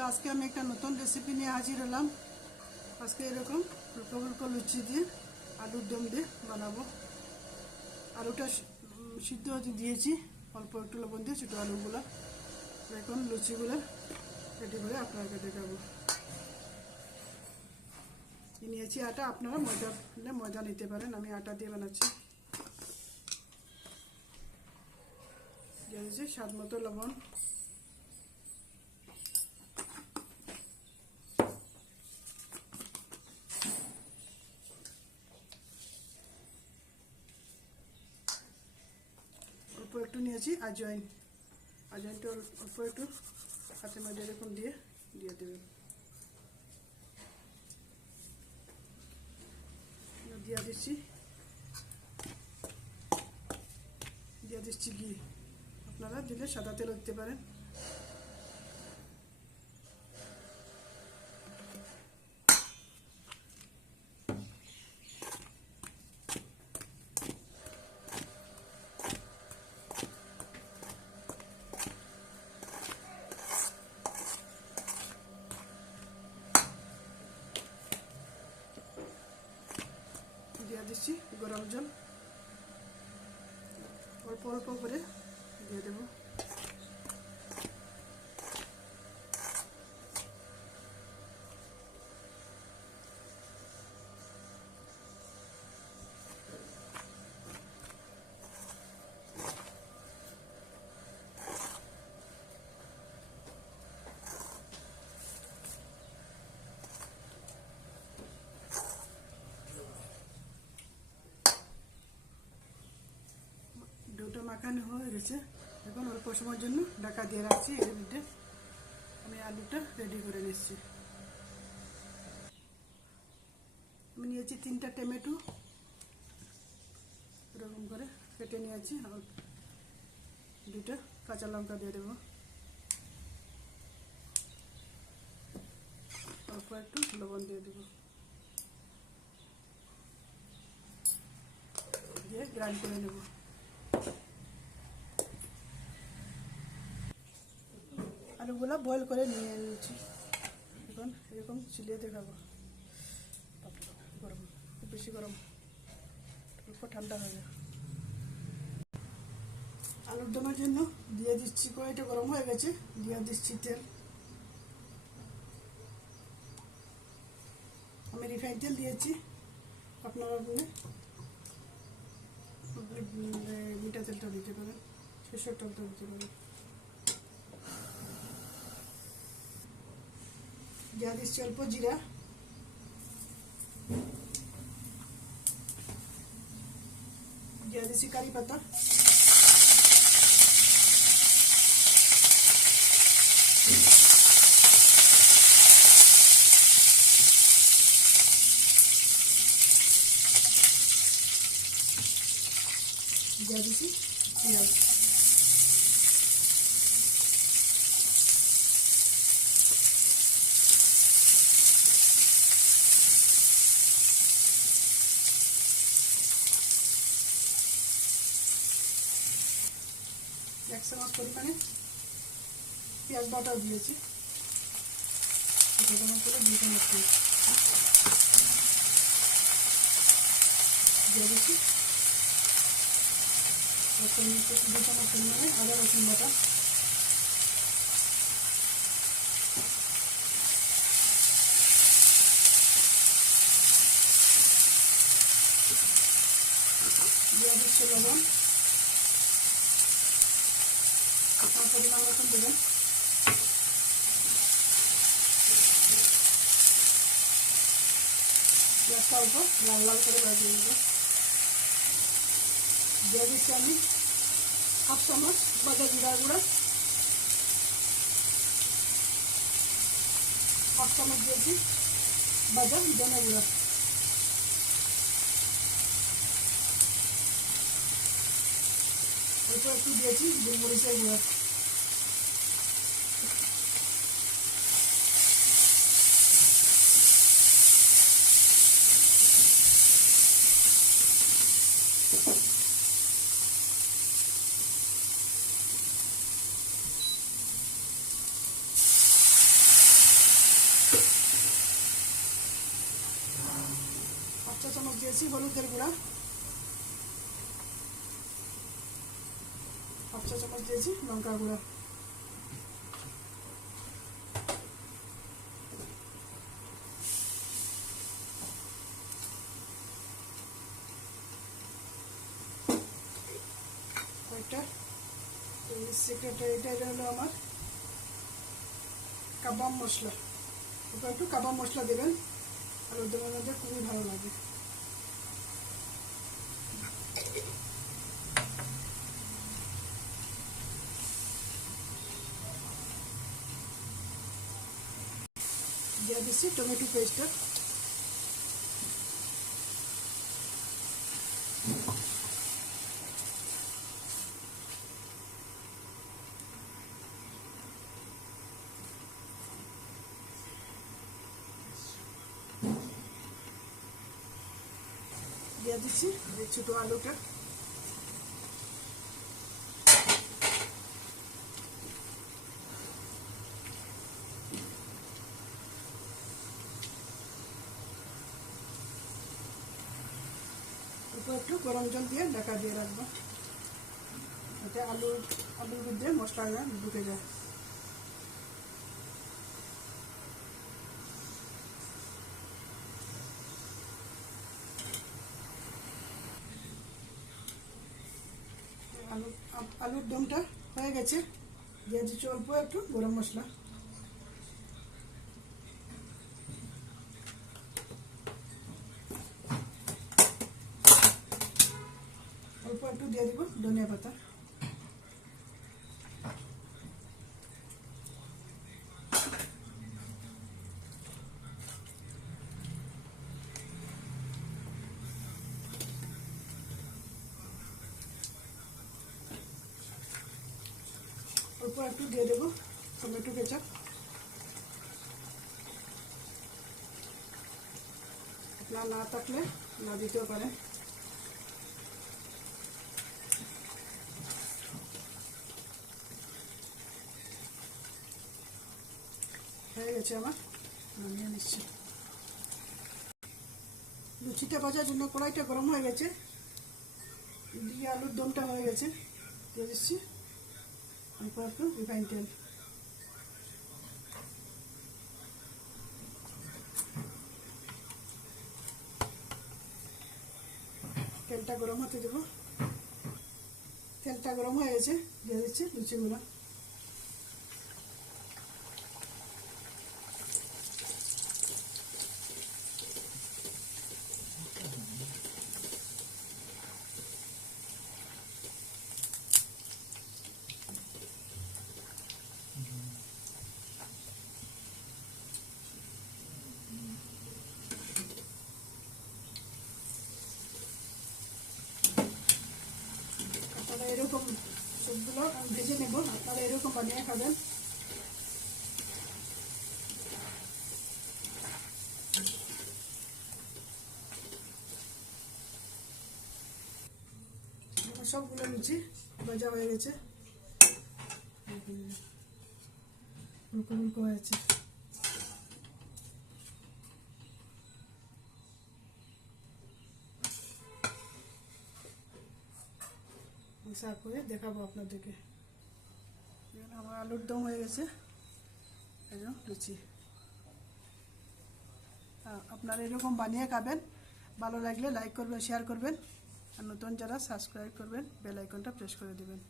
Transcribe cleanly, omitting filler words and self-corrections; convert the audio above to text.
বন্ধুরা, আজকে আমি একটা নতুন রেসিপি নিয়ে হাজির হলাম। আজকে এরকম ফুলকো ফুলকো লুচি দিয়ে আলুর দম দিয়ে বানাবো। আলুটা সিদ্ধ হতে দিয়েছি, অল্প একটু লবণ দিয়ে ছোটো আলুগুলো। এখন লুচিগুলো রেডি করে আপনাকে দেখাবো। নিয়েছি আটা, আপনারা ময়দা নিতে পারেন, আমি আটা দিয়ে বানাচ্ছি। দিয়ে দিয়েছি স্বাদ মতো লবণ, অল্প একটু নিয়েছি আজওয়াইনটা অল্প একটু হাতের মধ্যে এরকম দিয়ে দেবেন। দিয়ে দিচ্ছি ঘি, আপনারা দিলে সাদা তেল দিতে পারেন। দিয়ে দিচ্ছি গরম জল, অল্প অল্প করে দিয়ে দেবো। ডোটা মাখানো হয়ে গেছে, এখন অল্প সময়ের জন্য ঢাকা দিয়ে রাখছি। এর মধ্যে আমি আলুটা রেডি করে নিচ্ছি। আমি নিয়েছি 3টা টমেটো, এরকম করে কেটে নিয়েছি। আর 2টা কাঁচা লঙ্কা দিয়ে দেবো, অল্প একটু লবণ দিয়ে দেবো, দিয়ে গ্রাইন্ড করে নেব। আলুগুলো বয়েল করে নিয়ে নিয়েছি, এখন এরকম চিলিয়ে দেখাবো। গরম, খুব বেশি গরম, অল্প ঠান্ডা হয়ে যায়। আলুর দমের জন্য দিয়ে দিচ্ছি, কড়াইটা গরম হয়ে গেছে, দিয়ে দিচ্ছি তেল। আমি রিফাইন তেল দিয়েছি, আপনারা মিঠা তেলটা দিতে পারেন, সরষের তেলটা দিতে পারেন। দিয়ে দিচ্ছি অল্প জিরা, দিয়ে দিচ্ছি কারি পাতা, দিয়ে দিচ্ছি পেঁয়াজ। এক চামচ পরিমাণে পেঁয়াজ বাটাও দিয়েছি, ছোটো চামচ করে 2 চামচ দিয়ে দিচ্ছি 2 চামচ পরিমাণে আদা রসুন বাটা, দিয়ে দিচ্ছি লবণ, আপনার পরিমাণ মতন দেবেন। পেঁয়াজটা অল্প লাল লাল করে ভাজিয়ে নেব। দিয়ে দিচ্ছি আমি 1/2 চামচ ভাজা জিরা গুঁড়া, 1/2 চামচ দিয়েছি ভাজা ধনে গুঁড়া, অল্প একটু দিয়েছি গোলমরিচের গুঁড়া। চামচ দিয়েছি হলুদের গুঁড়া, হাফ চা চামচ দিয়েছি লঙ্কা গুঁড়া, কয়েকটা এটা হলো আমার কাবাব মশলা। ওটা একটু কাবাব মশলা দেবেন, আলুর দমের মধ্যে খুবই ভালো লাগে। দিয়ে দিচ্ছি টমেটো পেস্টটা, দিয়ে দিচ্ছি ছোটো আলুটা, একটু গরম জল দিয়ে ঢাকা দিয়ে রাখবো, যাতে আলুর মধ্যে মশলাটা ঢুকে যায়। আলুর দমটা হয়ে গেছে, দিয়ে দিচ্ছি অল্প একটু গরম মশলা, অল্প একটু দিয়ে দিব ধনিয়া পাতা, অল্প একটু দিয়ে দেবো টমেটো কেচাপ, আপনার না থাকলে না দিতেও পারেন। হয়ে গেছে আমার, নামিয়ে নিচ্ছি। লুচিটা ভাজার জন্য কড়াইটা গরম হয়ে গেছে, দিয়ে আলুর দমটা হয়ে গেছে, দিয়ে দিচ্ছি অল্প একটু রিফাইন তেল, তেলটা গরম হতে দেবো। তেলটা গরম হয়ে গেছে, দিয়ে দিচ্ছি লুচিগুলো, আপনারা এরকম সবগুলো ভেজে নেব, আপনারা এরকম বানিয়ে খাবেন। সবগুলো লুচি ভাজা হয়ে গেছে, উল্কো উল্কো হয়েছে। সার্ভ করে দেখাবো আপনাদেরকে। আমার আলুর দম হয়ে গেছে, লুচি। আপনারা এরকম বানিয়ে খাবেন, ভালো লাগলে লাইক করবেন, শেয়ার করবেন, আর নতুন যারা সাবস্ক্রাইব করবেন, বেল আইকনটা প্রেস করে দেবেন।